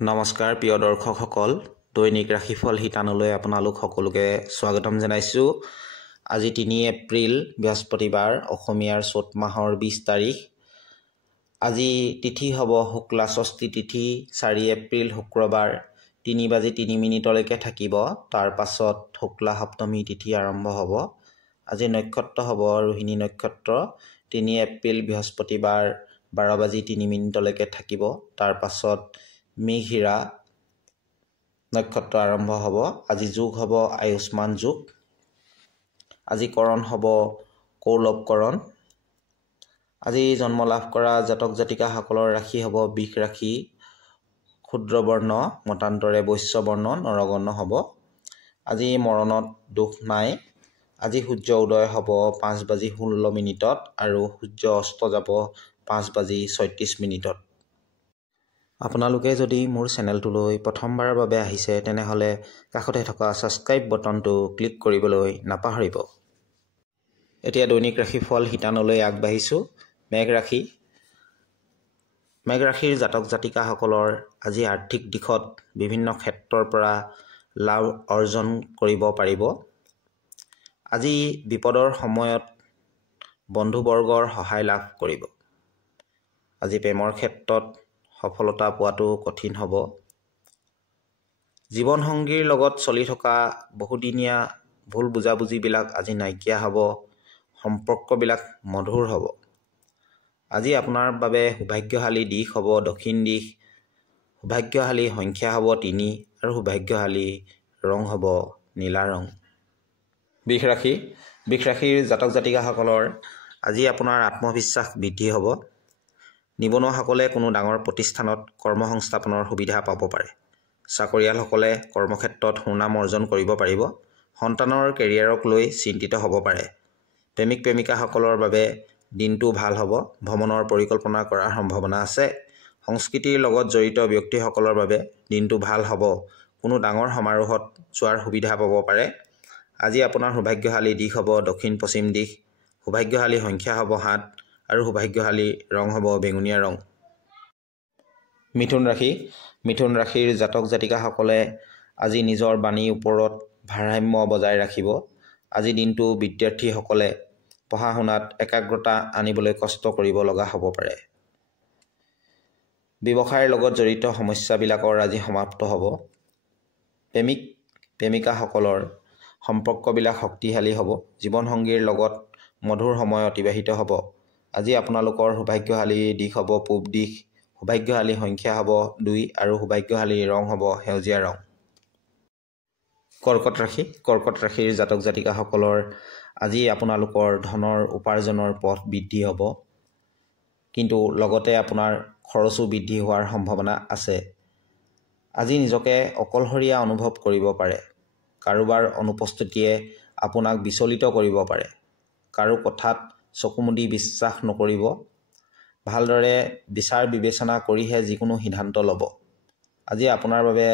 নমস্কাৰ প্ৰিয় দৰ্শকসকল, দৈনিক ৰাশিফল শিতানলৈ আপোনালোক সকলোকে স্বাগতম জনাইছোঁ। আজি ৩ এপ্ৰিল বৃহস্পতিবাৰ, অসমীয়াৰ চ'ত মাহৰ ২০ তাৰিখ। আজি তিথি হ'ব শুক্লা ষষ্ঠী তিথি, ৪ এপ্ৰিল শুক্ৰবাৰ ৩:৩ থাকিব। তাৰ পাছত শুক্লা সপ্তমী তিথি আৰম্ভ হ'ব। আজি নক্ষত্ৰ হ'ব ৰোহিণী নক্ষত্ৰ, ৩ এপ্ৰিল বৃহস্পতিবাৰ ১২:৩ থাকিব। তাৰ পাছত মৃগশিৰা নক্ষত্ৰ আৰম্ভ হ'ব। আজি যোগ হ'ব আয়ুষ্মান যোগ। আজি কৰণ হ'ব কৌলৱ কৰণ। আজি জন্ম লাভ কৰা জাতক জাতিকাসকলৰ ৰাশি হ'ব বৃষ ৰাশি, ক্ষুদ্ৰ বৰ্ণ, মতান্তৰে বৈশ্য বৰ্ণ, নৰবৰ্ণ হ'ব। আজি মৰণত দোষ নাই। আজি সূৰ্য উদয় হ'ব ৫:১৬ আৰু সূৰ্য অস্ত যাব ৫:৩৬। আপোনালোকে যদি মোৰ চেনেলটোলৈ প্ৰথমবাৰৰ বাবে আহিছে তেনেহ'লে কাষতে থকা ছাবস্ক্ৰাইব বটনটো ক্লিক কৰিবলৈ নাপাহৰিব। এতিয়া দৈনিক ৰাশিফল শিতানলৈ আগবাঢ়িছোঁ। মেঘ ৰাশি। মেঘ ৰাশিৰ জাতক জাতিকাসকলৰ আজি আৰ্থিক দিশত বিভিন্ন ক্ষেত্ৰৰ পৰা লাভ অৰ্জন কৰিব পাৰিব। আজি বিপদৰ সময়ত বন্ধুবৰ্গৰ সহায় লাভ কৰিব। আজি প্ৰেমৰ ক্ষেত্ৰত সফলতা পোৱাটো কঠিন হ'ব। জীৱনসংগীৰ লগত চলি থকা বহুদিনীয়া ভুল বুজাবুজিবিলাক আজি নাইকিয়া হ'ব। সম্পৰ্কবিলাক মধুৰ হ'ব। আজি আপোনাৰ বাবে সৌভাগ্যশালী দিশ হ'ব দক্ষিণ দিশ। সৌভাগ্যশালী সংখ্যা হ'ব ৩ আৰু সৌভাগ্যশালী ৰং হ'ব নীলা ৰং। বৃষ ৰাশি। বৃষ ৰাশিৰ জাতক জাতিকাসকলৰ আজি আপোনাৰ আত্মবিশ্বাস বৃদ্ধি হ'ব। নিবনুৱাসকলে কোনো ডাঙৰ প্ৰতিষ্ঠানত কৰ্মসংস্থাপনৰ সুবিধা পাব পাৰে। চাকৰিয়ালসকলে কৰ্মক্ষেত্ৰত সুনাম অৰ্জন কৰিব পাৰিব। সন্তানৰ কেৰিয়াৰক লৈ চিন্তিত হ'ব পাৰে। প্ৰেমিক প্ৰেমিকাসকলৰ বাবে দিনটো ভাল হ'ব। ভ্ৰমণৰ পৰিকল্পনা কৰাৰ সম্ভাৱনা আছে। সংস্কৃতিৰ লগত জড়িত ব্যক্তিসকলৰ বাবে দিনটো ভাল হ'ব। কোনো ডাঙৰ সমাৰোহত যোৱাৰ সুবিধা পাব পাৰে। আজি আপোনাৰ সৌভাগ্যশালী দিশ হ'ব দক্ষিণ পশ্চিম দিশ। সৌভাগ্যশালী সংখ্যা হ'ব ৭ আৰু সৌভাগ্যশালী ৰং হ'ব বেঙুনীয়া ৰং। মিথুন ৰাশি। মিথুন ৰাশিৰ জাতক জাতিকাসকলে আজি নিজৰ বাণীৰ ওপৰত ভাৰসাম্য বজাই ৰাখিব। আজি দিনটো বিদ্যাৰ্থীসকলে পঢ়া শুনাত একাগ্ৰতা আনিবলৈ কষ্ট কৰিব লগা হ'ব পাৰে। ব্যৱসায়ৰ লগত জড়িত সমস্যাবিলাকৰ আজি সমাপ্ত হ'ব। প্ৰেমিক প্ৰেমিকাসকলৰ সম্পৰ্কবিলাক শক্তিশালী হ'ব। জীৱনসংগীৰ লগত মধুৰ সময় অতিবাহিত হ'ব। আজি আপোনালোকৰ সৌভাগ্যশালী দিশ হ'ব পূব দিশ। সৌভাগ্যশালী সংখ্যা হ'ব ২ আৰু সৌভাগ্যশালী ৰং হ'ব সেউজীয়া ৰং। কৰ্কট ৰাশি। কৰ্কট ৰাশিৰ জাতক জাতিকাসকলৰ আজি আপোনালোকৰ ধনৰ উপাৰ্জনৰ পথ বৃদ্ধি হ'ব, কিন্তু লগতে আপোনাৰ খৰচো বৃদ্ধি হোৱাৰ সম্ভাৱনা আছে। আজি নিজকে অকলশৰীয়া অনুভৱ কৰিব পাৰে। কাৰোবাৰ অনুপস্থিতিয়ে আপোনাক বিচলিত কৰিব পাৰে। কাৰো কথাত চকু মুদি বিশ্বাস নকৰিব। ভালদৰে বিচাৰ বিবেচনা কৰিহে যিকোনো সিদ্ধান্ত ল'ব। আজি আপোনাৰ বাবে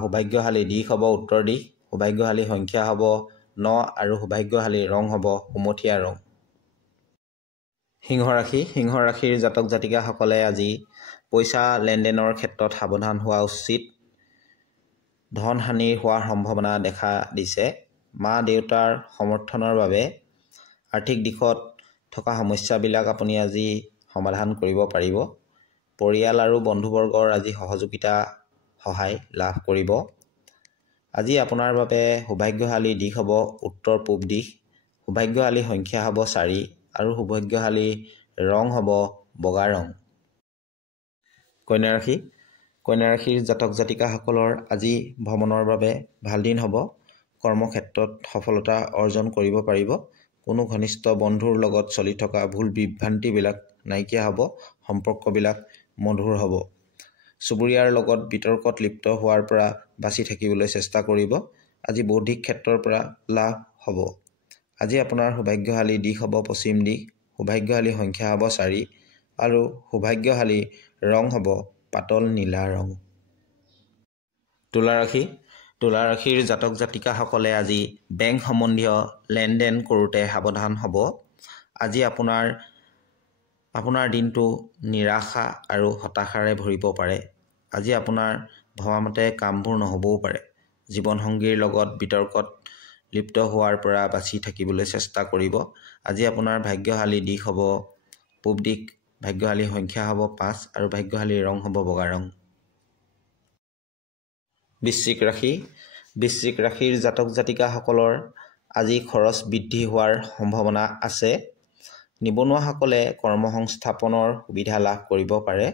সৌভাগ্যশালী দিশ হ'ব উত্তৰ দিশ। সৌভাগ্যশালী সংখ্যা হ'ব ৯ আৰু সৌভাগ্যশালী ৰং হ'ব কুমথীয়া ৰং। সিংহ ৰাশি। সিংহ ৰাশিৰ জাতক জাতিকাসকলে আজি পইচা লেনদেনৰ ক্ষেত্ৰত সাৱধান হোৱা উচিত। ধন হানিৰ হোৱাৰ সম্ভাৱনা দেখা দিছে। মা দেউতাৰ সমৰ্থনৰ বাবে আৰ্থিক দিশত থকা সমস্যাবিলাক আপুনি আজি সমাধান কৰিব পাৰিব। পৰিয়াল আৰু বন্ধুবৰ্গৰ আজি সহযোগিতা সহায় লাভ কৰিব। আজি আপোনাৰ বাবে সৌভাগ্যশালী দিশ হ'ব উত্তৰ পূব দিশ। সৌভাগ্যশালী সংখ্যা হ'ব ৪ আৰু সৌভাগ্যশালী ৰং হ'ব বগা ৰং। কন্যা ৰাশি। কন্যা ৰাশিৰ জাতক জাতিকাসকলৰ আজি ভ্ৰমণৰ বাবে ভাল দিন হ'ব। কৰ্মক্ষেত্ৰত সফলতা অৰ্জন কৰিব পাৰিব। কোনো ঘনিষ্ঠ বন্ধুৰ লগত চলি থকা ভুল বিভ্ৰান্তিবিলাক নাইকিয়া হ'ব। সম্পৰ্কবিলাক মধুৰ হ'ব। চুবুৰীয়াৰ লগত বিতৰ্কত লিপ্ত হোৱাৰ পৰা বাচি থাকিবলৈ চেষ্টা কৰিব। আজি বৌদ্ধিক ক্ষেত্ৰৰ পৰা লাভ হ'ব। আজি আপোনাৰ সৌভাগ্যশালী দিশ হ'ব পশ্চিম দিশ। সৌভাগ্যশালী সংখ্যা হ'ব ৪ আৰু সৌভাগ্যশালী ৰং হ'ব পাতল নীলা ৰং। তুলা ৰাশি। তুলা ৰাশিৰ জাতক জাতিকাসকলে আজি বেংক সম্বন্ধীয় লেনদেন কৰোঁতে সাৱধান হ'ব। আজি আপোনাৰ দিনটো নিৰাশা আৰু হতাশাৰে ভৰিব পাৰে। আজি আপোনাৰ ভবামতে কামবোৰ নহ'বও পাৰে। জীৱনসংগীৰ লগত বিতৰ্কত লিপ্ত হোৱাৰ পৰা বাচি থাকিবলৈ চেষ্টা কৰিব। আজি আপোনাৰ ভাগ্যশালী দিশ হ'ব পূব দিশ, ভাগ্যশালী সংখ্যা হ'ব 5 আৰু ভাগ্যশালী ৰং হ'ব বগা ৰং। বৃশ্চিক ৰাশি। বৃশ্চিক ৰাশিৰ জাতক জাতিকাসকলৰ আজি খৰচ বৃদ্ধি হোৱাৰ সম্ভাৱনা আছে। নিবনুৱাসকলে কৰ্মসংস্থাপনৰ সুবিধা লাভ কৰিব পাৰে।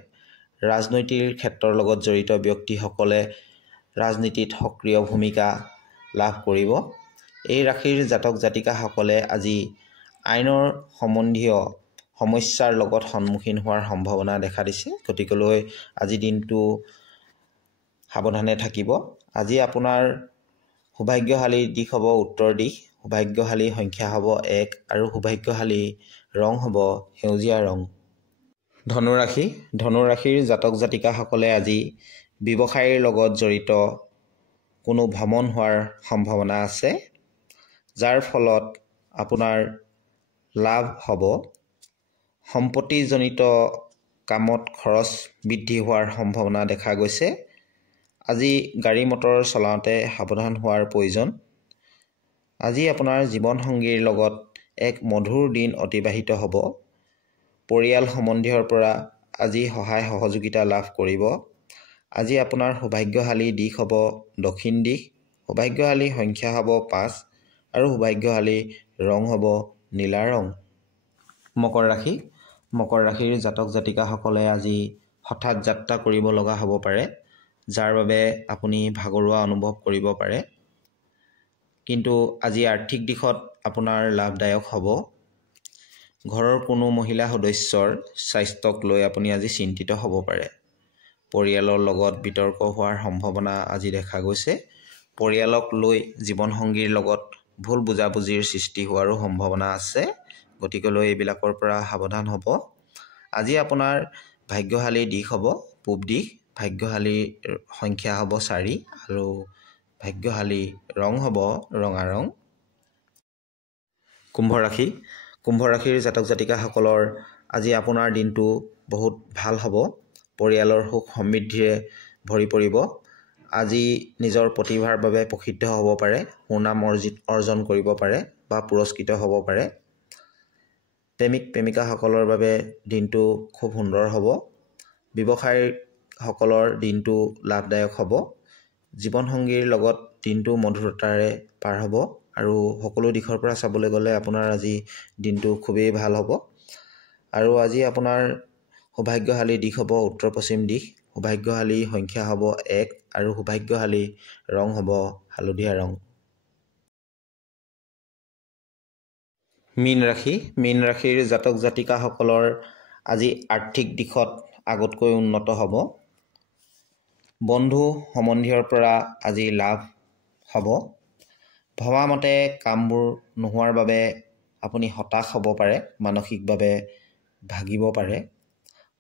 ৰাজনৈতিক ক্ষেত্ৰৰ লগত জড়িত ব্যক্তিসকলে ৰাজনীতিত সক্ৰিয় ভূমিকা লাভ কৰিব। এই ৰাশিৰ জাতক জাতিকাসকলে আজি আইনৰ সম্বন্ধীয় সমস্যাৰ লগত সন্মুখীন হোৱাৰ সম্ভাৱনা দেখা দিছে। গতিকেলৈ আজি দিনটো সাৱধানে থাকিব। আজি আপোনাৰ সৌভাগ্যশালী দিশ হ'ব উত্তৰ দিশ, সৌভাগ্যশালী সংখ্যা হ'ব 1 আৰু সৌভাগ্যশালী ৰং হ'ব সেউজীয়া ৰং। ধনুৰাশি। ধনুৰাশিৰ জাতক জাতিকাসকলে আজি ব্যৱসায়ৰ লগত জড়িত কোনো ভ্ৰমণ হোৱাৰ সম্ভাৱনা আছে, যাৰ ফলত আপোনাৰ লাভ হ'ব। সম্পত্তিজনিত কামত খৰচ বৃদ্ধি হোৱাৰ সম্ভাৱনা দেখা গৈছে। আজি গাড়ী মটৰ চলাওঁতে সাৱধান হোৱাৰ প্ৰয়োজন। আজি আপোনাৰ জীৱনসংগীৰ লগত এক মধুৰ দিন অতিবাহিত হ'ব। পৰিয়াল সম্বন্ধীয়ৰ পৰা আজি সহায় সহযোগিতা লাভ কৰিব। আজি আপোনাৰ সৌভাগ্যশালী দিশ হ'ব দক্ষিণ দিশ, সৌভাগ্যশালী সংখ্যা হ'ব 5 আৰু সৌভাগ্যশালী ৰং হ'ব নীলা ৰং। মকৰ ৰাশি। মকৰ ৰাশিৰ জাতক জাতিকাসকলে আজি হঠাৎ যাত্ৰা কৰিব লগা হ'ব পাৰে, যাৰ বাবে আপুনি ভাগৰুৱা অনুভৱ কৰিব পাৰে। কিন্তু আজি আৰ্থিক দিশত আপোনাৰ লাভদায়ক হ'ব। ঘৰৰ কোনো মহিলা সদস্যৰ স্বাস্থ্যক লৈ আপুনি আজি চিন্তিত হ'ব পাৰে। পৰিয়ালৰ লগত বিতৰ্ক হোৱাৰ সম্ভাৱনা আজি দেখা গৈছে। পৰিয়ালক লৈ জীৱনসংগীৰ লগত ভুল বুজাবুজিৰ সৃষ্টি হোৱাৰো সম্ভাৱনা আছে। গতিকেলৈ এইবিলাকৰ পৰা সাৱধান হ'ব। আজি আপোনাৰ ভাগ্যশালী দিশ হ'ব পূব দিশ, ভাগ্যশালী সংখ্যা হ'ব 4 আৰু ভাগ্যশালী ৰং হ'ব ৰঙা ৰং। কুম্ভ ৰাশি। কুম্ভ ৰাশিৰ জাতক জাতিকাসকলৰ আজি আপোনাৰ দিনটো বহুত ভাল হ'ব। পৰিয়ালৰ সুখ সমৃদ্ধিৰে ভৰি পৰিব। আজি নিজৰ প্ৰতিভাৰ বাবে প্ৰসিদ্ধ হ'ব পাৰে, সুনাম অৰ্জন কৰিব পাৰে বা পুৰস্কৃত হ'ব পাৰে। প্ৰেমিক প্ৰেমিকাসকলৰ বাবে দিনটো খুব সুন্দৰ হ'ব। ব্যৱসায়ীসকলৰ দিনটো লাভদায়ক হ'ব। জীৱনসংগীৰ লগত দিনটো মধুৰতাৰে পাৰ হ'ব আৰু সকলো দিশৰ পৰা চাবলৈ গ'লে আপোনাৰ আজি দিনটো খুবেই ভাল হ'ব। আৰু আজি আপোনাৰ সৌভাগ্যশালী দিশ হ'ব উত্তৰ পশ্চিম দিশ, সৌভাগ্যশালী সংখ্যা হ'ব 1 আৰু সৌভাগ্যশালী ৰং হ'ব হালধীয়া ৰং। মীন ৰাশি। মীন ৰাশিৰ জাতক জাতিকাসকলৰ আজি আৰ্থিক দিশত আগতকৈ উন্নত হ'ব। বন্ধু সম্বন্ধীয়ৰ পৰা আজি লাভ হ'ব। ভবামতে কামবোৰ নোহোৱাৰ বাবে আপুনি হতাশ হ'ব পাৰে, মানসিকভাৱে ভাগিব পাৰে।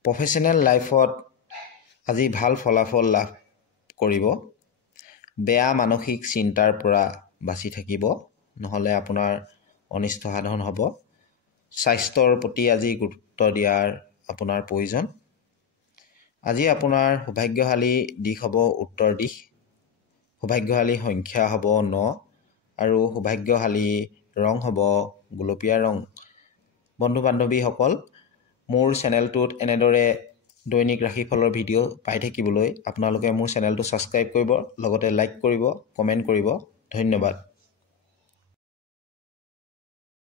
প্ৰফেশ্যনেল লাইফত আজি ভাল ফলাফল লাভ কৰিব। বেয়া মানসিক চিন্তাৰ পৰা বাচি থাকিব, নহ'লে আপোনাৰ অনিষ্ট সাধন হ'ব। স্বাস্থ্যৰ প্ৰতি আজি গুৰুত্ব দিয়াৰ আপোনাৰ প্ৰয়োজন। আজি আপোনাৰ সৌভাগ্যশালী দিশ হ'ব উত্তৰ দিশ, সৌভাগ্যশালী সংখ্যা হ'ব 9 আৰু সৌভাগ্যশালী ৰং হ'ব গুলপীয়া ৰং। বন্ধু বান্ধৱীসকল, মোৰ চেনেলটোত এনেদৰে দৈনিক ৰাশিফলৰ ভিডিঅ' পাই থাকিবলৈ আপোনালোকে মোৰ চেনেলটো ছাবস্ক্ৰাইব কৰিব, লগতে লাইক কৰিব, কমেণ্ট কৰিব। ধন্যবাদ।